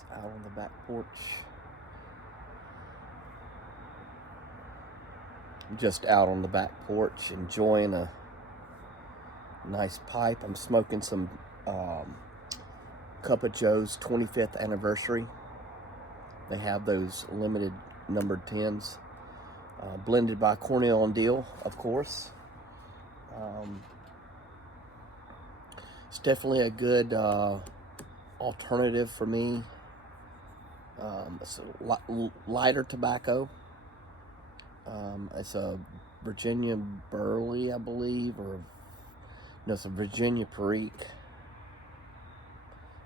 It's out on the back porch. Just out on the back porch enjoying a nice pipe. I'm smoking some Cup of Joe's 25th anniversary. They have those limited numbered 10s. Blended by Cornell and Deal, of course. It's definitely a good alternative for me. It's a lighter tobacco. It's a Virginia Burley, I believe, or no, it's a Virginia Perique,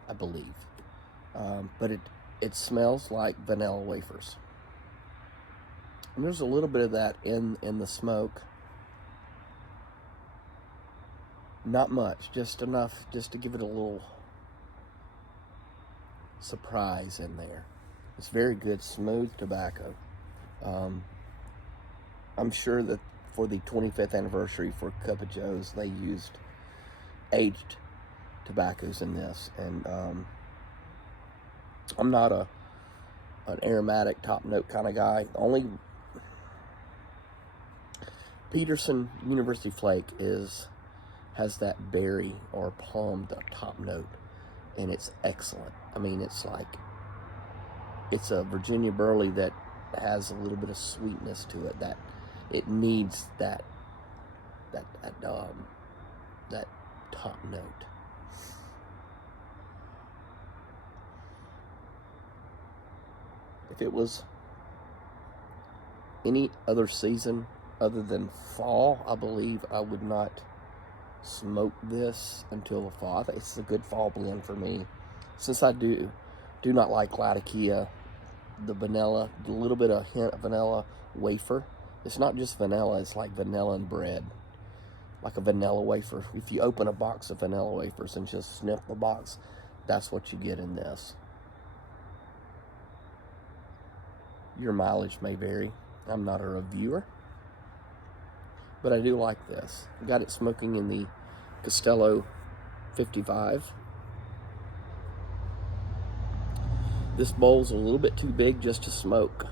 I believe. But it smells like vanilla wafers. And there's a little bit of that in the smoke. Not much, just enough just to give it a little surprise in there. It's very good, smooth tobacco. I'm sure that for the 25th anniversary for Cup of Joe's, they used aged tobaccos in this. And I'm not an aromatic top note kind of guy. Only Peterson University Flake has that berry or plum, the top note, and it's excellent. I mean, it's a Virginia Burley that has a little bit of sweetness to it, that it needs that top note. If it was any other season other than fall, I believe I would not smoke this until the fall. I think it's a good fall blend for me. Since I do not like Latakia, the vanilla, a little bit of hint of vanilla wafer. It's not just vanilla, it's like vanilla and bread. Like a vanilla wafer. If you open a box of vanilla wafers and just sniff the box, that's what you get in this. Your mileage may vary. I'm not a reviewer. But I do like this. Got it smoking in the Costello 55. This bowl's a little bit too big just to smoke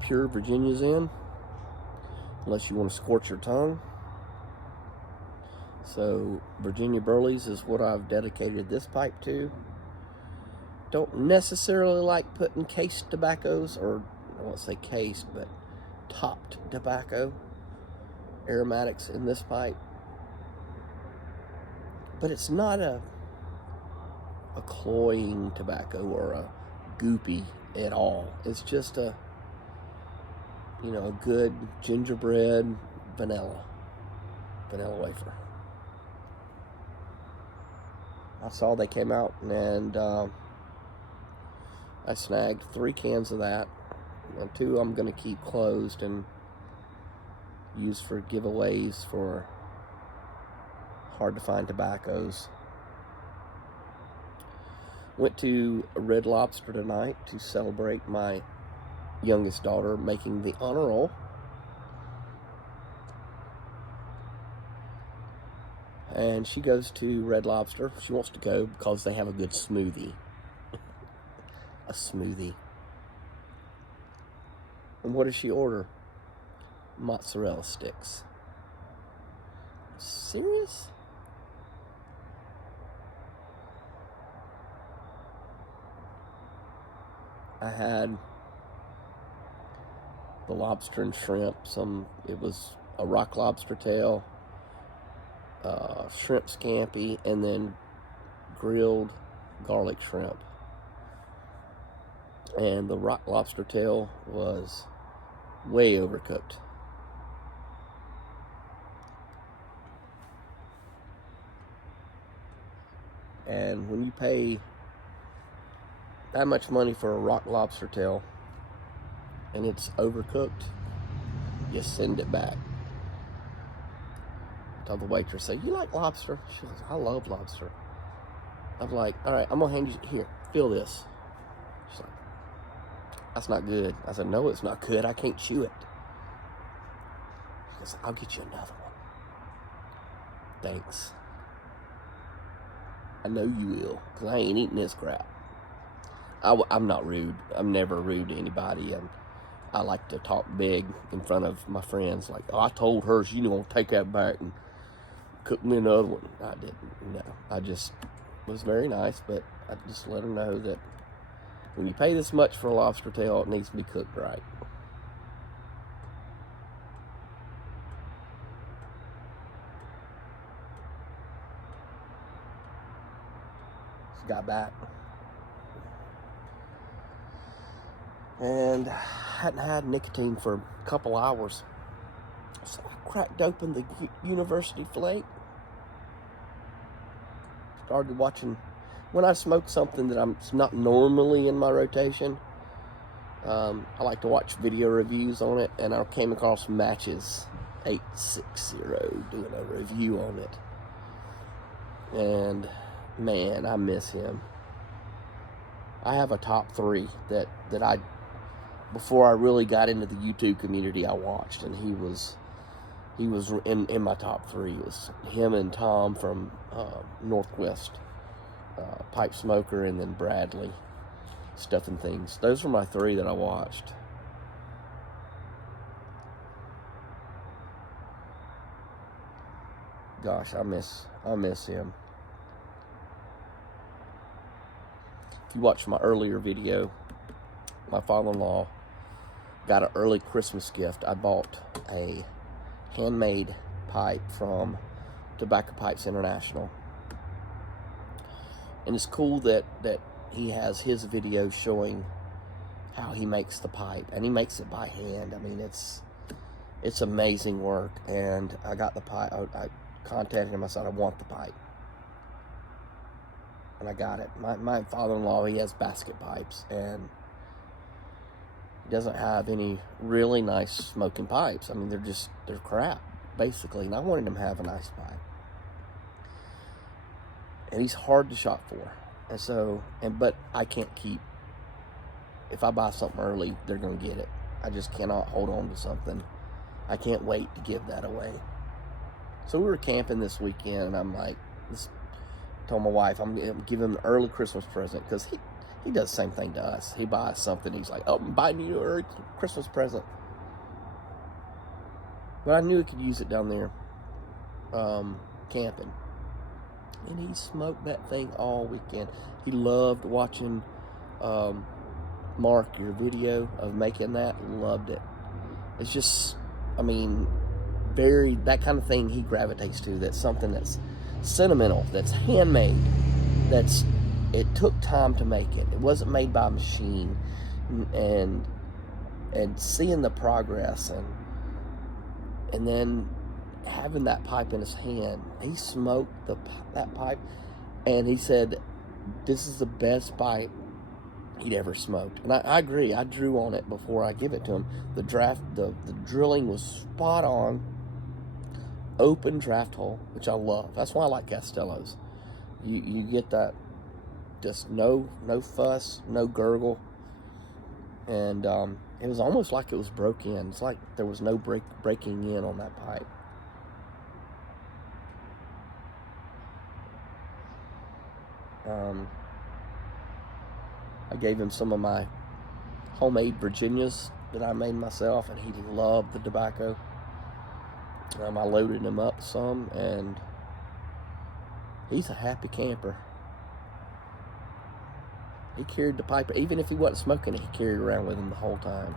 pure Virginias in, unless you want to scorch your tongue. So Virginia Burleys is what I've dedicated this pipe to. Don't necessarily like putting cased tobaccos, or I won't say cased, but topped tobacco aromatics in this pipe. But it's not a cloying tobacco or a goopy at all. It's just a good gingerbread vanilla wafer. I saw they came out, and I snagged 3 cans of that, and 2 I'm going to keep closed and use for giveaways for hard to find tobaccos. Went to Red Lobster tonight to celebrate my youngest daughter making the honor roll. And she goes to Red Lobster. She wants to go because they have a good smoothie. A smoothie. And what does she order? Mozzarella sticks. Serious? I had the lobster and shrimp. It was a rock lobster tail, shrimp scampi, and then grilled garlic shrimp. And the rock lobster tail was way overcooked. And when you pay that much money for a rock lobster tail and it's overcooked, you send it back. I told the waitress, say, "You like lobster?" She goes, "I love lobster." I'm like, "All right, I'm gonna hand you, here, feel this." She's like, "That's not good." I said, "No, it's not good. I can't chew it." She goes, "I'll get you another one." Thanks. I know you will, because I ain't eating this crap. I'm not rude. I'm never rude to anybody, and I like to talk big in front of my friends. Like, oh, I told her she gonna take that back and cook me another one. I didn't. No, I just was very nice, but I just let her know that when you pay this much for a lobster tail, it needs to be cooked right. She got back, and hadn't had nicotine for a couple hours. So I cracked open the University Flake. Started watching. When I smoke something that I'm not normally in my rotation, I like to watch video reviews on it, and I came across Matches 860 doing a review on it. And man, I miss him. I have a top 3 that I, before I really got into the YouTube community, I watched, and he was in my top 3. It was him and Tom from Northwest Pipe Smoker, and then Bradley, Stuff and Things. Those were my 3 that I watched. Gosh, I miss him. If you watched my earlier video, my father-in-law got an early Christmas gift. I bought a handmade pipe from Tobacco Pipes International. And it's cool that he has his video showing how he makes the pipe, and he makes it by hand. I mean, it's amazing work. And I got the pipe. I contacted him. I said, I want the pipe, and I got it. My father-in-law, he has basket pipes, and he doesn't have any really nice smoking pipes. I mean, they're crap, basically. And I wanted him to have a nice pipe. And he's hard to shop for. And so, but I can't keep, if I buy something early, they're going to get it. I just cannot hold on to something. I can't wait to give that away. So we were camping this weekend, and I'm like, told my wife, I'm going to give him an early Christmas present, because he does the same thing to us. He buys something, he's like, oh, I'm buying you an early Christmas present. But I knew he could use it down there camping. And he smoked that thing all weekend. He loved watching Mark, your video of making that. Loved it. It's just, I mean, that kind of thing he gravitates to. That's something that's sentimental, that's handmade, it took time to make it. It wasn't made by a machine. And seeing the progress, and then having that pipe in his hand, he smoked that pipe, and he said, this is the best pipe he'd ever smoked. And I agree. I drew on it before I give it to him. The drilling was spot on, open draft hole, which I love. That's why I like Castellos. You get that, just no fuss, no gurgle, and it was almost like it was broke in. It's like there was no breaking in on that pipe. I gave him some of my homemade Virginias that I made myself, and he loved the tobacco. I loaded him up some, and he's a happy camper. He carried the pipe, even if he wasn't smoking it, he carried it around with him the whole time.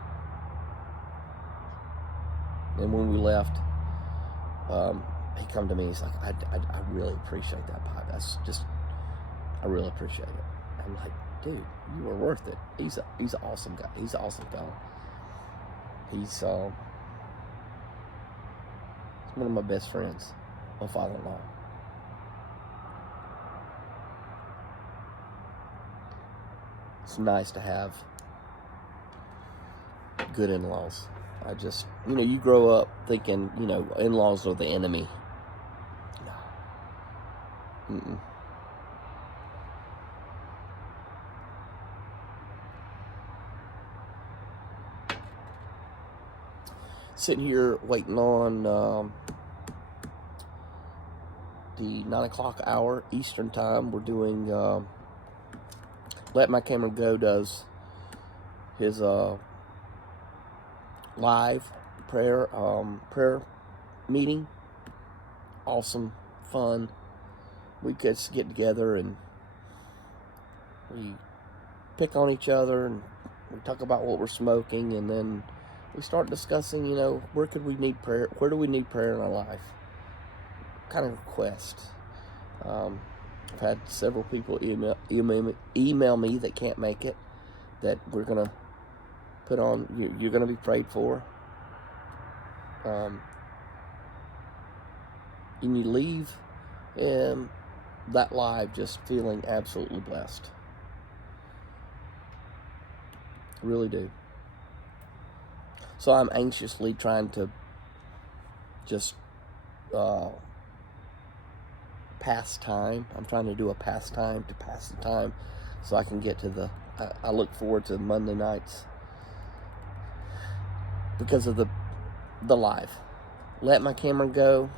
And when we left, he come to me, he's like, I really appreciate that pipe. I really appreciate it. I'm like, dude, you were worth it. He's an awesome guy. He's an awesome fellow. He's one of my best friends, my father-in-law. It's nice to have good in-laws. You grow up thinking, in-laws are the enemy. No. Mm-mm. Sitting here waiting on the 9 o'clock hour Eastern time. We're doing Let My Cameron Go does his live prayer meeting. Awesome, fun. We just get together and we pick on each other and we talk about what we're smoking, and then we start discussing, where could we need prayer? Where do we need prayer in our life? Kind of requests. I've had several people email me that can't make it, that we're going to put on, you're going to be prayed for. And you leave that live just feeling absolutely blessed. Really do. So I'm anxiously trying to just pass time. I'm trying to do a pastime to pass the time so I can get to I look forward to Monday nights because of the live. Let My Cameron Go.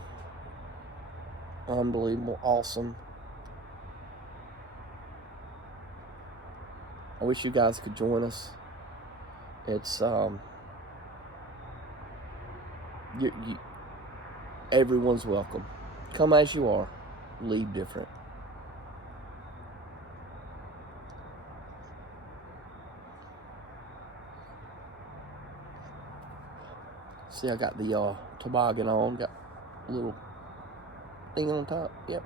Unbelievable. Awesome. I wish you guys could join us. It's everyone's welcome. Come as you are. Leave different. See, I got the toboggan on. Got a little thing on top. Yep.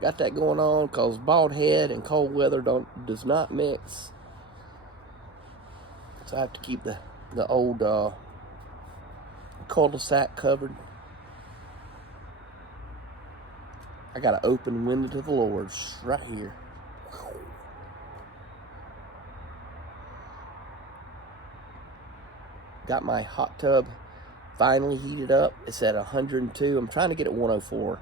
Got that going on because bald head and cold weather does not mix. So I have to keep the old cul-de-sac covered. I got an open window to the Lord's right here. Got my hot tub finally heated up. It's at 102. I'm trying to get it 104.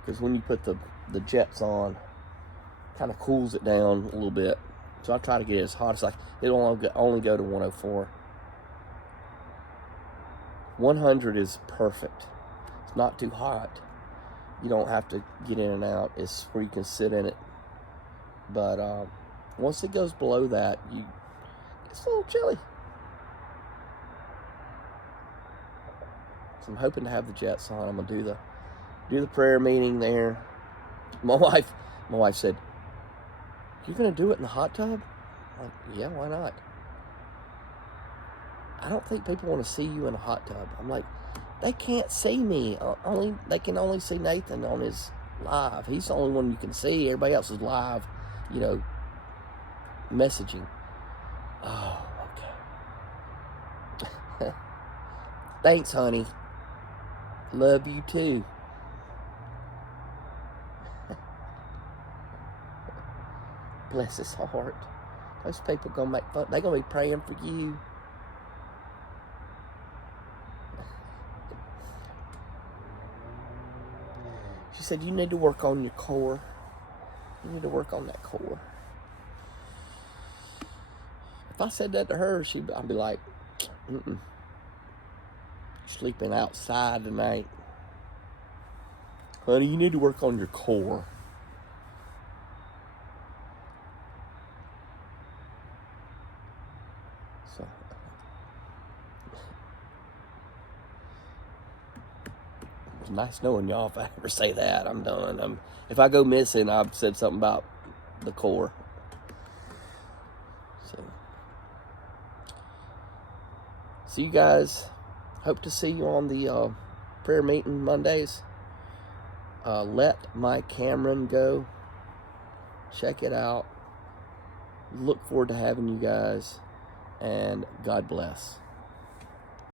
Because when you put the jets on, it kind of cools it down a little bit. So I try to get it as hot as it'll only go to 104. 100 is perfect. It's not too hot. You don't have to get in and out. It's where you can sit in it. But once it goes below that, it's a little chilly. So I'm hoping to have the jets on. I'm gonna do the prayer meeting there. My wife said, "You're gonna do it in the hot tub?" I'm like, yeah, why not? I don't think people want to see you in a hot tub. I'm like, they can't see me. They can only see Nathan on his live. He's the only one you can see. Everybody else is live, messaging. Oh, okay. Thanks, honey. Love you too. Bless his heart. Those people gonna make fun. They're gonna be praying for you. She said, you need to work on your core. You need to work on that core. If I said that to her, I'd be like, sleeping outside tonight. Honey, you need to work on your core. So, it's nice knowing y'all. If I ever say that, I'm done. If I go missing, I've said something about the core. So you guys, hope to see you on the prayer meeting Mondays. Let My Cameron Go. Check it out. Look forward to having you guys. And God bless.